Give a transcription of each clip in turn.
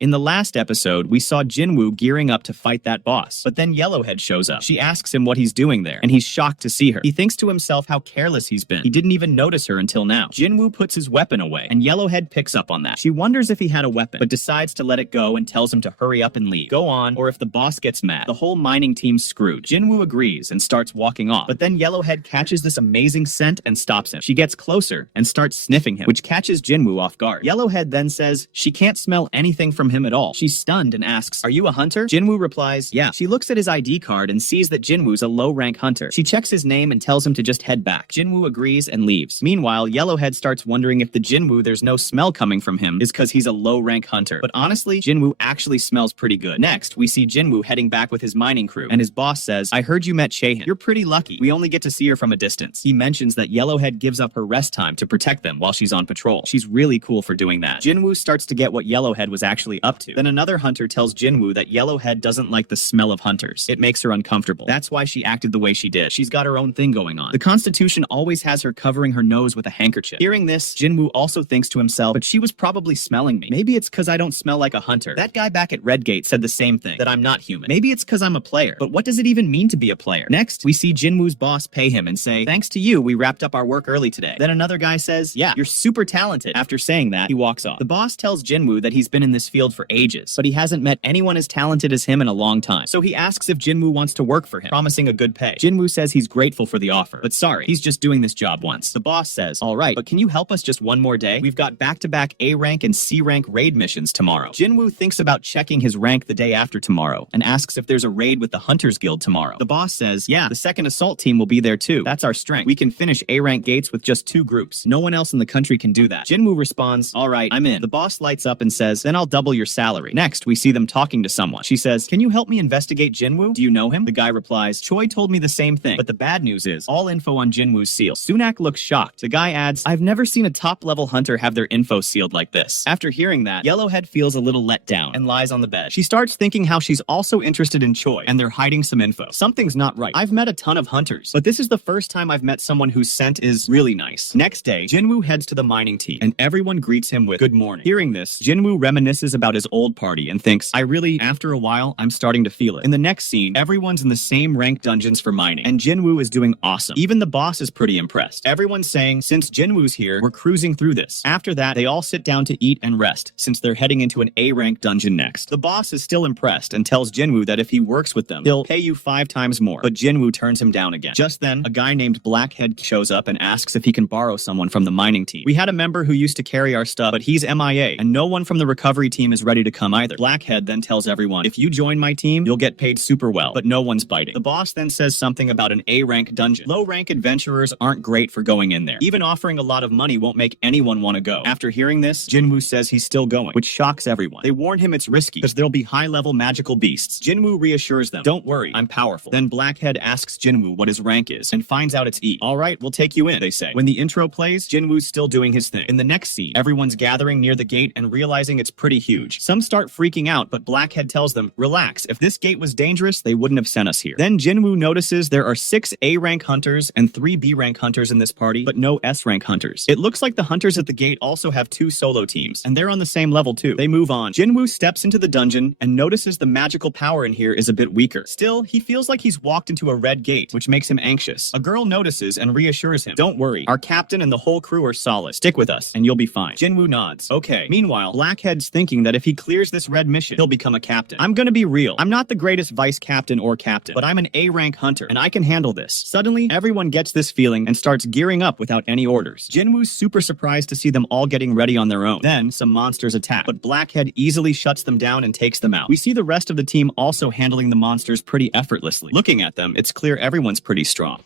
In the last episode, we saw Jin-Woo gearing up to fight that boss, but then Yellowhead shows up. She asks him what he's doing there, and he's shocked to see her. He thinks to himself how careless he's been. He didn't even notice her until now. Jin-Woo puts his weapon away, and Yellowhead picks up on that. She wonders if he had a weapon, but decides to let it go and tells him to hurry up and leave. Go on, or if the boss gets mad, the whole mining team's screwed. Jin-Woo agrees and starts walking off, but then Yellowhead catches this amazing scent and stops him. She gets closer and starts sniffing him, which catches Jin-Woo off guard. Yellowhead then says she can't smell anything from him at all. She's stunned and asks, "Are you a hunter?" Jin-Woo replies, "Yeah." She looks at his ID card and sees that Jin-Woo's a low-rank hunter. She checks his name and tells him to just head back. Jin-Woo agrees and leaves. Meanwhile, Yellowhead starts wondering if the Jin-Woo there's no smell coming from him is because he's a low-rank hunter. But honestly, Jin-Woo actually smells pretty good. Next, we see Jin-Woo heading back with his mining crew, and his boss says, "I heard you met Chaehan. You're pretty lucky. We only get to see her from a distance." He mentions that Yellowhead gives up her rest time to protect them while she's on patrol. She's really cool for doing that. Jin-Woo starts to get what Yellowhead was actually up to. Then another hunter tells Jin-Woo that Yellowhead doesn't like the smell of hunters. It makes her uncomfortable. That's why she acted the way she did. She's got her own thing going on. The Constitution always has her covering her nose with a handkerchief. Hearing this, Jin-Woo also thinks to himself, but she was probably smelling me. Maybe it's because I don't smell like a hunter. That guy back at Redgate said the same thing, that I'm not human. Maybe it's because I'm a player. But what does it even mean to be a player? Next, we see Jin-Woo's boss pay him and say, "Thanks to you, we wrapped up our work early today." Then another guy says, "Yeah, you're super talented." After saying that, he walks off. The boss tells Jin-Woo that he's been in this field for ages, but he hasn't met anyone as talented as him in a long time. So he asks if Jin-Woo wants to work for him, promising a good pay. Jin-Woo says he's grateful for the offer, but sorry, he's just doing this job once. The boss says, "All right, but can you help us just one more day? We've got back-to-back A-rank and C-rank raid missions tomorrow." Jin-Woo thinks about checking his rank the day after tomorrow and asks if there's a raid with the Hunters Guild tomorrow. The boss says, "Yeah, the 2nd Assault Team will be there too. That's our strength. We can finish A-rank gates with just 2 groups. No one else in the country can do that." Jin-Woo responds, "All right, I'm in." The boss lights up and says, "Then I'll double your salary." Next, we see them talking to someone. She says, "Can you help me investigate Jin-Woo? Do you know him?" The guy replies, "Choi told me the same thing, but the bad news is all info on Jin-Woo's sealed." Sunak looks shocked. The guy adds, "I've never seen a top-level hunter have their info sealed like this." After hearing that, Yellowhead feels a little let down and lies on the bed. She starts thinking how she's also interested in Choi, and they're hiding some info. Something's not right. I've met a ton of hunters, but this is the first time I've met someone whose scent is really nice. Next day, Jin-Woo heads to the mining team, and everyone greets him with "Good morning." Hearing this, Jin-Woo reminisces about his old party and thinks, after a while, I'm starting to feel it. In the next scene, everyone's in the same rank dungeons for mining, and Jin-Woo is doing awesome. Even the boss is pretty impressed. Everyone's saying, since Jin-Woo's here, we're cruising through this. After that, they all sit down to eat and rest, since they're heading into an A-rank dungeon next. The boss is still impressed and tells Jin-Woo that if he works with them, he'll pay you 5 times more, but Jin-Woo turns him down again. Just then, a guy named Blackhead shows up and asks if he can borrow someone from the mining team. "We had a member who used to carry our stuff, but he's MIA, and no one from the recovery team is ready to come either." Blackhead then tells everyone, "If you join my team, you'll get paid super well," but no one's biting. The boss then says something about an A-rank dungeon. Low-rank adventurers aren't great for going in there. Even offering a lot of money won't make anyone want to go. After hearing this, Jin-Woo says he's still going, which shocks everyone. They warn him it's risky because there'll be high-level magical beasts. Jin-Woo reassures them, "Don't worry, I'm powerful." Then Blackhead asks Jin-Woo what his rank is and finds out it's E. "All right, we'll take you in," they say. When the intro plays, Jin-Woo's still doing his thing. In the next scene, everyone's gathering near the gate and realizing it's pretty huge. Some start freaking out, but Blackhead tells them, "Relax, if this gate was dangerous, they wouldn't have sent us here." Then Jin-Woo notices there are 6 A-rank hunters and 3 B-rank hunters in this party, but no S-rank hunters. It looks like the hunters at the gate also have 2 solo teams, and they're on the same level too. They move on. Jin-Woo steps into the dungeon and notices the magical power in here is a bit weaker. Still, he feels like he's walked into a red gate, which makes him anxious. A girl notices and reassures him, "Don't worry, our captain and the whole crew are solid. Stick with us, and you'll be fine." Jin-Woo nods. Okay. Meanwhile, Blackhead's thinking that if he clears this red mission, he'll become a captain. "I'm gonna be real. I'm not the greatest vice captain or captain, but I'm an A-rank hunter, and I can handle this." Suddenly, everyone gets this feeling and starts gearing up without any orders. Jin-Woo's super surprised to see them all getting ready on their own. Then, some monsters attack, but Blackhead easily shuts them down and takes them out. We see the rest of the team also handling the monsters pretty effortlessly. Looking at them, it's clear everyone's pretty strong.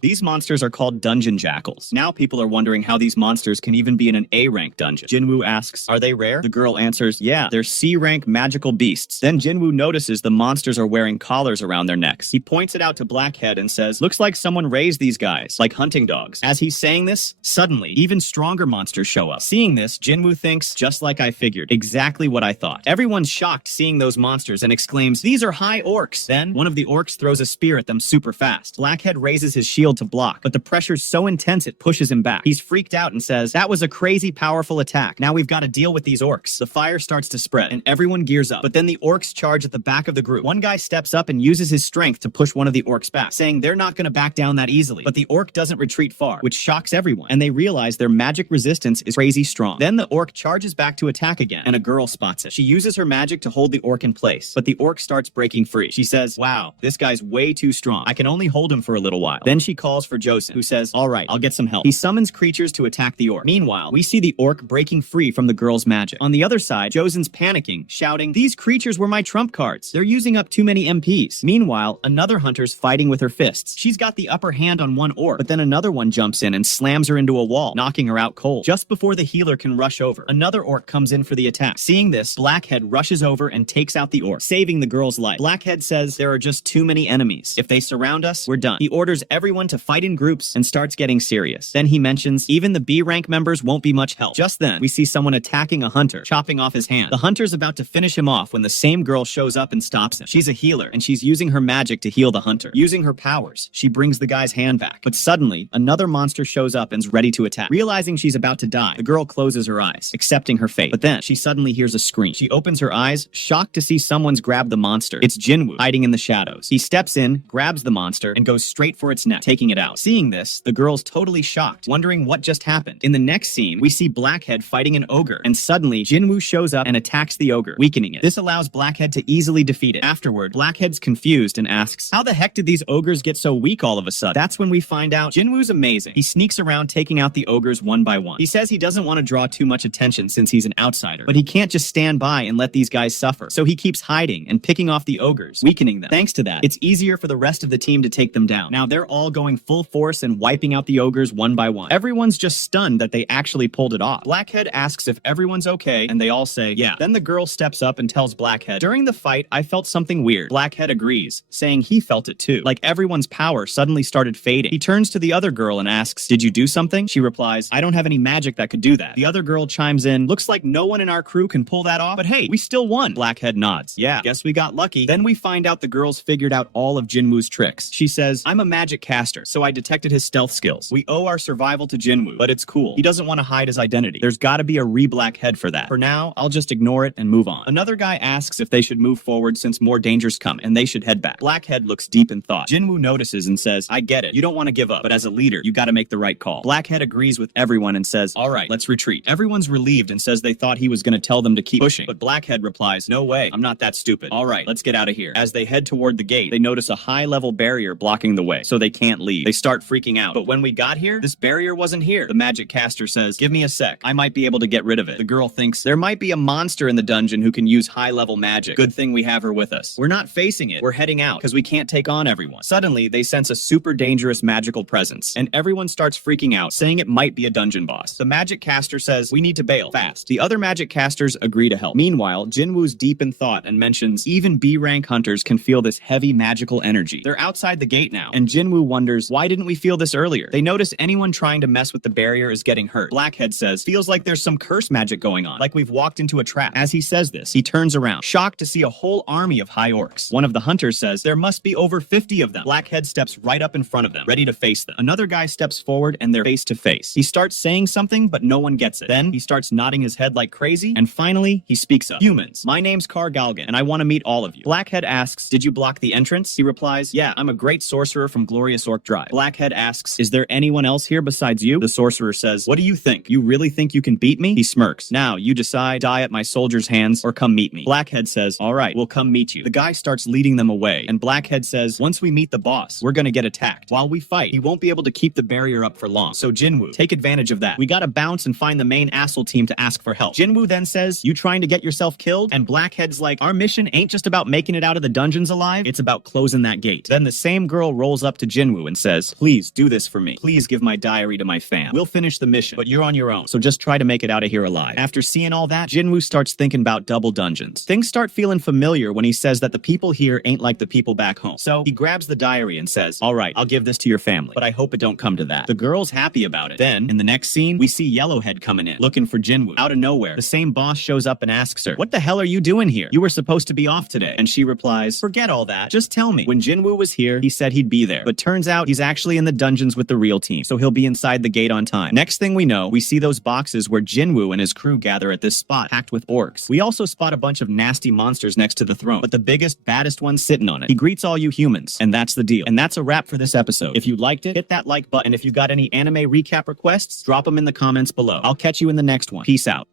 These monsters are called dungeon jackals. Now people are wondering how these monsters can even be in an A-rank dungeon. Jin-Woo asks, "Are they rare?" The girl answers, "Yeah, they're C-rank magical beasts." Then Jin-Woo notices the monsters are wearing collars around their necks. He points it out to Blackhead and says, "Looks like someone raised these guys, like hunting dogs." As he's saying this, suddenly, even stronger monsters show up. Seeing this, Jin-Woo thinks, "Just like I figured. Exactly what I thought." Everyone's shocked seeing those monsters and exclaims, "These are high orcs." Then, one of the orcs throws a spear at them super fast. Blackhead raises his shield shield to block, but the pressure's so intense it pushes him back. He's freaked out and says, "That was a crazy powerful attack. Now we've got to deal with these orcs." The fire starts to spread, and everyone gears up. But then the orcs charge at the back of the group. One guy steps up and uses his strength to push one of the orcs back, saying they're not going to back down that easily. But the orc doesn't retreat far, which shocks everyone, and they realize their magic resistance is crazy strong. Then the orc charges back to attack again, and a girl spots it. She uses her magic to hold the orc in place, but the orc starts breaking free. She says, "Wow, this guy's way too strong. I can only hold him for a little while." Then she calls for Joseon, who says, "All right, I'll get some help." He summons creatures to attack the orc. Meanwhile, we see the orc breaking free from the girl's magic. On the other side, Joseon's panicking, shouting, "These creatures were my trump cards. They're using up too many MPs." Meanwhile, another hunter's fighting with her fists. She's got the upper hand on one orc, but then another one jumps in and slams her into a wall, knocking her out cold. Just before the healer can rush over, another orc comes in for the attack. Seeing this, Blackhead rushes over and takes out the orc, saving the girl's life. Blackhead says there are just too many enemies. If they surround us, we're done. He orders everyone to fight in groups and starts getting serious. Then he mentions even the B rank members won't be much help. Just then, we see someone attacking a hunter, chopping off his hand. The hunter's about to finish him off when the same girl shows up and stops him. She's a healer, and she's using her magic to heal the hunter. Using her powers, she brings the guy's hand back. But suddenly, another monster shows up and's ready to attack. Realizing she's about to die, the girl closes her eyes, accepting her fate. But then, she suddenly hears a scream. She opens her eyes, shocked to see someone's grabbed the monster. It's Jin-Woo, hiding in the shadows. He steps in, grabs the monster, and goes straight for its neck, taking it out. Seeing this, the girl's totally shocked, wondering what just happened. In the next scene, we see Blackhead fighting an ogre, and suddenly, Jin-Woo shows up and attacks the ogre, weakening it. This allows Blackhead to easily defeat it. Afterward, Blackhead's confused and asks, "How the heck did these ogres get so weak all of a sudden?" That's when we find out Jin-Woo's amazing. He sneaks around taking out the ogres one by one. He says he doesn't want to draw too much attention since he's an outsider, but he can't just stand by and let these guys suffer. So he keeps hiding and picking off the ogres, weakening them. Thanks to that, it's easier for the rest of the team to take them down. Now they're all going full force and wiping out the ogres one by one. Everyone's just stunned that they actually pulled it off. Blackhead asks if everyone's okay, and they all say, yeah. Then the girl steps up and tells Blackhead, "During the fight, I felt something weird." Blackhead agrees, saying he felt it too. Like everyone's power suddenly started fading. He turns to the other girl and asks, "Did you do something?" She replies, "I don't have any magic that could do that." The other girl chimes in, "Looks like no one in our crew can pull that off, but hey, we still won." Blackhead nods. "Yeah, guess we got lucky." Then we find out the girls figured out all of Jin-Woo's tricks. She says, "I'm a magic caster, so I detected his stealth skills. We owe our survival to Jin-Woo, but it's cool. He doesn't want to hide his identity. There's gotta be a re-Blackhead for that. For now, I'll just ignore it and move on." Another guy asks if they should move forward since more danger's coming, and they should head back. Blackhead looks deep in thought. Jin-Woo notices and says, "I get it. You don't want to give up, but as a leader, you gotta make the right call." Blackhead agrees with everyone and says, "All right, let's retreat." Everyone's relieved and says they thought he was gonna tell them to keep pushing, but Blackhead replies, "No way, I'm not that stupid. All right, let's get out of here." As they head toward the gate, they notice a high-level barrier blocking the way, so they can't leave. They start freaking out, but when we got here, this barrier wasn't here. The magic caster says, "Give me a sec. I might be able to get rid of it." The girl thinks there might be a monster in the dungeon who can use high-level magic. Good thing we have her with us. We're not facing it. We're heading out because we can't take on everyone. Suddenly, they sense a super dangerous magical presence, and everyone starts freaking out, saying it might be a dungeon boss. The magic caster says, "We need to bail fast." The other magic casters agree to help. Meanwhile, Jin-Woo's deep in thought and mentions even B-rank hunters can feel this heavy magical energy. They're outside the gate now, and Jin-Woo wonders, why didn't we feel this earlier? They notice anyone trying to mess with the barrier is getting hurt. Blackhead says, "Feels like there's some curse magic going on, like we've walked into a trap." As he says this, he turns around, shocked to see a whole army of high orcs. One of the hunters says, "There must be over 50 of them." Blackhead steps right up in front of them, ready to face them. Another guy steps forward and they're face to face. He starts saying something, but no one gets it. Then he starts nodding his head like crazy, and finally, he speaks up. "Humans, my name's Galgan, and I want to meet all of you." Blackhead asks, "Did you block the entrance?" He replies, "Yeah, I'm a great sorcerer from Glorious Orc Drive." Blackhead asks, "Is there anyone else here besides you?" The sorcerer says, "What do you think? You really think you can beat me?" He smirks. "Now, you decide, die at my soldier's hands or come meet me." Blackhead says, "All right, we'll come meet you." The guy starts leading them away, and Blackhead says, "Once we meet the boss, we're gonna get attacked. While we fight, he won't be able to keep the barrier up for long. So Jin-Woo, take advantage of that. We gotta bounce and find the main asshole team to ask for help." Jin-Woo then says, "You trying to get yourself killed?" And Blackhead's like, "Our mission ain't just about making it out of the dungeons alive, it's about closing that gate." Then the same girl rolls up to Jin-Woo and says, "Please do this for me. Please give my diary to my fam. We'll finish the mission, but you're on your own, so just try to make it out of here alive." After seeing all that, Jin-Woo starts thinking about double dungeons. Things start feeling familiar when he says that the people here ain't like the people back home. So he grabs the diary and says, "All right, I'll give this to your family, but I hope it don't come to that." The girl's happy about it. Then, in the next scene, we see Yellowhead coming in, looking for Jin-Woo. Out of nowhere, the same boss shows up and asks her, "What the hell are you doing here? You were supposed to be off today." And she replies, "Forget all that. Just tell me." When Jin-Woo was here, he said he'd be there, but turns out out he's actually in the dungeons with the real team, so he'll be inside the gate on time. Next thing we know, we see those boxes where Jin-Woo and his crew gather at this spot packed with orcs. We also spot a bunch of nasty monsters next to the throne, but the biggest, baddest one's sitting on it. He greets all you humans, and that's the deal. And that's a wrap for this episode. If you liked it, hit that like button. If you got any anime recap requests, drop them in the comments below. I'll catch you in the next one. Peace out.